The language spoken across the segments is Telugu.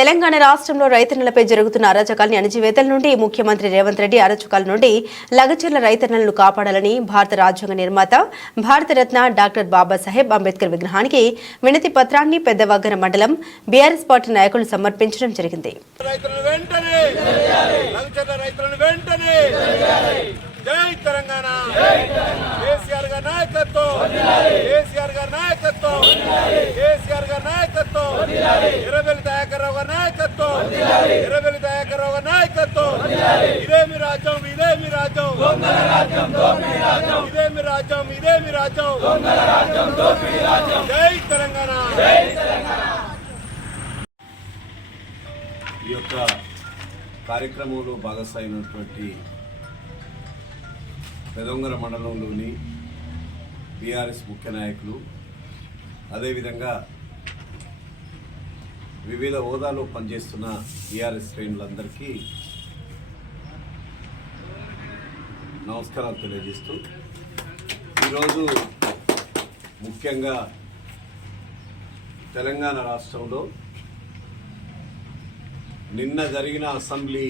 తెలంగాణ రాష్ట్రంలో రైతన్నలపై జరుగుతున్న అరాచకాల్ని అణచివేతల నుండి ముఖ్యమంత్రి రేవంత్ రెడ్డి అరాచకాల నుండి లగచర్ల రైతన్నలను కాపాడాలని భారత రాజ్యాంగ నిర్మాత భారతరత్న డాక్టర్ బాబాసాహెబ్ అంబేద్కర్ విగ్రహానికి వినతి పత్రాన్ని పెద్దవగ్గర మండలం బీఆర్ఎస్ పార్టీ నాయకులు సమర్పించడం జరిగింది. జై తెలంగాణ. గారి నాయకత్వం. కేసీఆర్ గారి నాయకత్వం. కేసీఆర్ గారి నాయకత్వం. ఎర్రబెల్లి దయాకర్రావు గారి నాయకత్వం. ఎర్రబెల్లి దయాకర్రావు గారి నాయకత్వం. ఇదేమి రాజ్యం ఇదేమి రాజ్యం. ఇదేమి రాజ్యం ఇదేమి రాజ్యం. జై తెలంగాణ. ఈ యొక్క కార్యక్రమంలో భాగస్వామైనటువంటి పెదొంగర మండలంలోని బీఆర్ఎస్ ముఖ్య నాయకులు. అదేవిధంగా వివిధ హోదాలో పనిచేస్తున్న బీఆర్ఎస్ శ్రేణులందరికీ నమస్కారాలు తెలియజేస్తూ ఈరోజు ముఖ్యంగా తెలంగాణ రాష్ట్రంలో నిన్న జరిగిన అసెంబ్లీ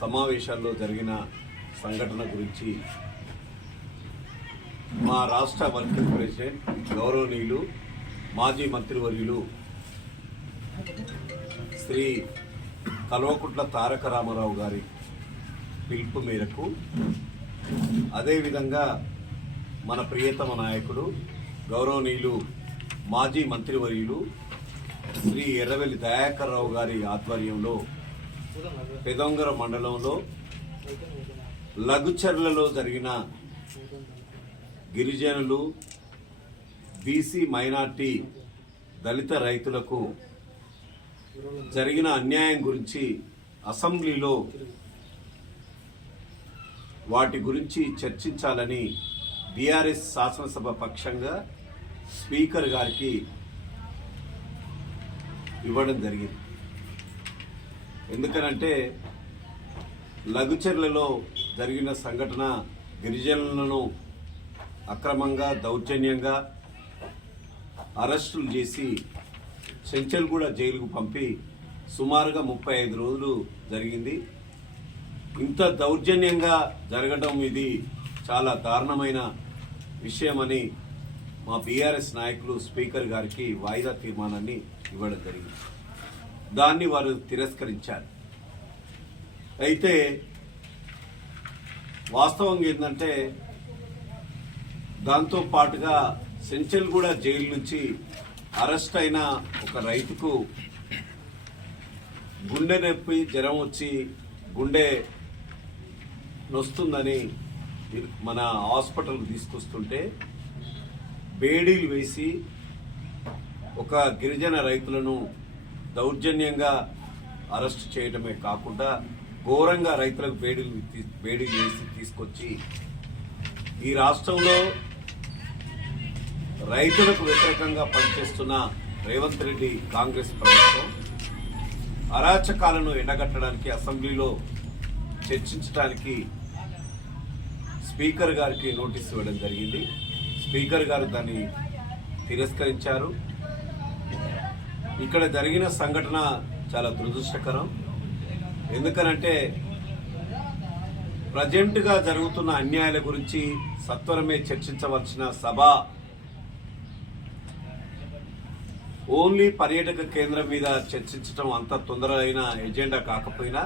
సమావేశాల్లో జరిగిన సంఘటన గురించి మా రాష్ట్ర వర్కింగ్ ప్రెసిడెంట్ గౌరవనీయులు మాజీ మంత్రివర్యులు శ్రీ కల్వకుంట్ల తారక రామారావు గారి పిలుపు మేరకు అదేవిధంగా మన ప్రియతమ నాయకుడు గౌరవనీయులు మాజీ మంత్రివర్యులు శ్రీ ఎర్రవెల్లి దయాకర్ రావు గారి ఆధ్వర్యంలో పెదొంగర మండలంలో లఘుచర్లలో జరిగిన గిరిజనులు బీసీ మైనార్టీ దళిత రైతులకు జరిగిన అన్యాయం గురించి అసెంబ్లీలో వాటి గురించి చర్చించాలని బీఆర్ఎస్ శాసనసభ పక్షంగా స్పీకర్ గారికి ఇవ్వడం జరిగింది. ఎందుకనంటే లఘుచర్లలో జరిగిన సంఘటన గిరిజనులను అక్రమంగా దౌర్జన్యంగా అరెస్టులు చేసి చెంచల్గూడ జైలుకు పంపి సుమారుగా ముప్పై ఐదు రోజులు జరిగింది. ఇంత దౌర్జన్యంగా జరగడం ఇది చాలా దారుణమైన విషయమని మా బీఆర్ఎస్ నాయకులు స్పీకర్ గారికి వాయిదా తీర్మానాన్ని ఇవ్వడం జరిగింది. దాన్ని వారు తిరస్కరించారు. అయితే వాస్తవం ఏంటంటే దాంతో పాటుగా సెంచల్గూడ జైలు నుంచి అరెస్ట్ అయిన ఒక రైతుకు గుండె నొప్పి జ్వరం వచ్చి గుండె నొస్తుందని మన హాస్పిటల్కి తీసుకొస్తుంటే బేడీలు వేసి ఒక గిరిజన రైతులను దౌర్జన్యంగా అరెస్ట్ చేయడమే కాకుండా ఘోరంగా రైతులకు బేడీలు బేడీలు వేసి తీసుకొచ్చి ఈ రాష్ట్రంలో రైతులకు వ్యతిరేకంగా పనిచేస్తున్న రేవంత్ రెడ్డి కాంగ్రెస్ ప్రభుత్వం అరాచకాలను ఎండగట్టడానికి అసెంబ్లీలో చర్చించడానికి స్పీకర్ గారికి నోటీస్ ఇవ్వడం జరిగింది. స్పీకర్ గారు దాన్ని తిరస్కరించారు. ఇక్కడ జరిగిన సంఘటన చాలా దురదృష్టకరం. ఎందుకనంటే ప్రజెంట్గా జరుగుతున్న అన్యాయాల గురించి సత్వరమే చర్చించవలసిన సభ ఓన్లీ పర్యాటక కేంద్రం మీద చర్చించడం అంత తొందరైన ఎజెండా కాకపోయినా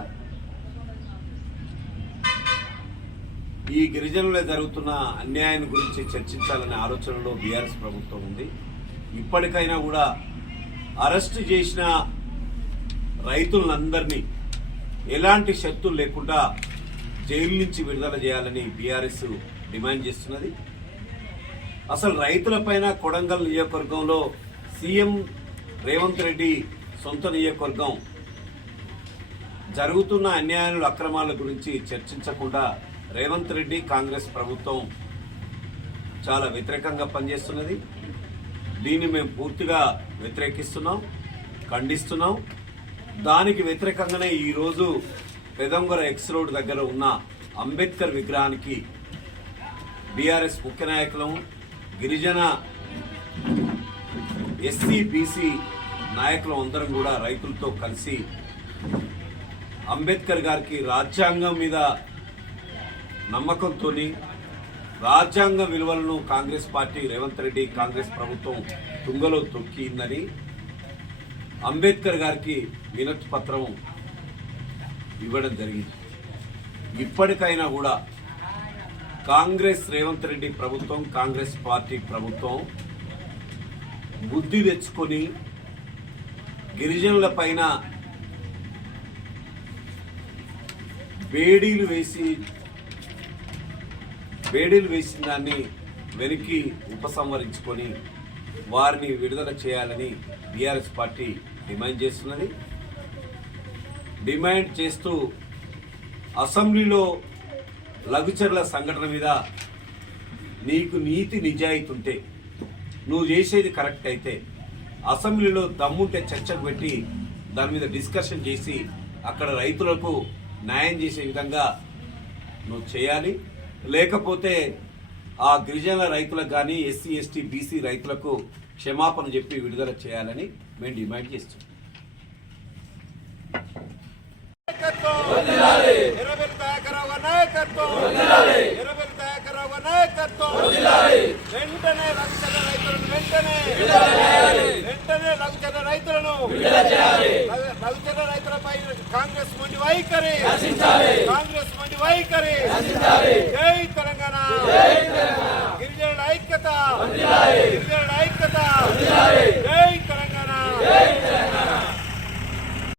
ఈ గిరిజనులే జరుగుతున్న అన్యాయాన్ని గురించి చర్చించాలనే ఆలోచనలో బీఆర్ఎస్ ప్రభుత్వం ఉంది. ఇప్పటికైనా కూడా అరెస్ట్ చేసిన రైతులందరినీ ఎలాంటి షరతులు లేకుండా జైలు నుంచి విడుదల చేయాలని బీఆర్ఎస్ డిమాండ్ చేస్తున్నది. అసలు రైతులపైన కొడంగల్ నియోజకవర్గంలో సీఎం రేవంత్ రెడ్డి సొంత నియోజకవర్గం. జరుగుతున్న అన్యాయాలు అక్రమాల గురించి చర్చించకుండా రేవంత్ రెడ్డి కాంగ్రెస్ ప్రభుత్వం చాలా వ్యతిరేకంగా పనిచేస్తున్నది. దీన్ని మేము పూర్తిగా వ్యతిరేకిస్తున్నాం ఖండిస్తున్నాం. దానికి వ్యతిరేకంగానే ఈరోజు పెదంగర ఎక్స్ రోడ్ దగ్గర ఉన్న అంబేద్కర్ విగ్రహానికి బీఆర్ఎస్ ముఖ్య నాయకులం గిరిజన ఎస్సీ బీసీ నాయకులు అందరం కూడా రైతులతో కలిసి అంబేద్కర్ గారికి రాజ్యాంగం మీద నమ్మకంతో రాజ్యాంగ విలువలను కాంగ్రెస్ పార్టీ రేవంత్ రెడ్డి కాంగ్రెస్ ప్రభుత్వం తుంగలో తొక్కిందని అంబేద్కర్ గారికి వినతి పత్రం ఇవ్వడం జరిగింది. ఇప్పటికైనా కూడా కాంగ్రెస్ రేవంత్ రెడ్డి ప్రభుత్వం కాంగ్రెస్ పార్టీ ప్రభుత్వం బుద్ధి తెచ్చుకొని గిరిజనుల పైన బేడీలు వేసి బేడీలు వేసిన దాన్ని వెనక్కి ఉపసంహరించుకొని వారిని విడుదల చేయాలని బీఆర్ఎస్ పార్టీ డిమాండ్ చేస్తున్నది. డిమాండ్ చేస్తూ అసెంబ్లీలో లఘుచర్ల సంఘటన మీద నీకు నీతి నిజాయితీ ఉంటే నువ్వు చేసేది కరెక్ట్ అయితే అసెంబ్లీలో దమ్ముంటే చర్చకు పెట్టి దాని మీద డిస్కషన్ చేసి అక్కడ రైతులకు న్యాయం చేసే విధంగా నువ్వు చేయాలి. లేకపోతే ఆ గిరిజన రైతులకు కానీ ఎస్సీ ఎస్టీ బీసీ రైతులకు క్షమాపణ చెప్పి విడుదల చేయాలని మేము డిమాండ్ చేస్తున్నాం. వెంటనే రైతులను వెంటనే. వెంటనే లఘుచర రైతులను. లఘుచర రైతులపై కాంగ్రెస్ మొండి వైఖరి. కాంగ్రెస్ మొండి వైఖరి. జై తెలంగాణ. గిరిజనుల ఐక్యత. గిరిజనుల ఐక్యత. జై తెలంగాణ.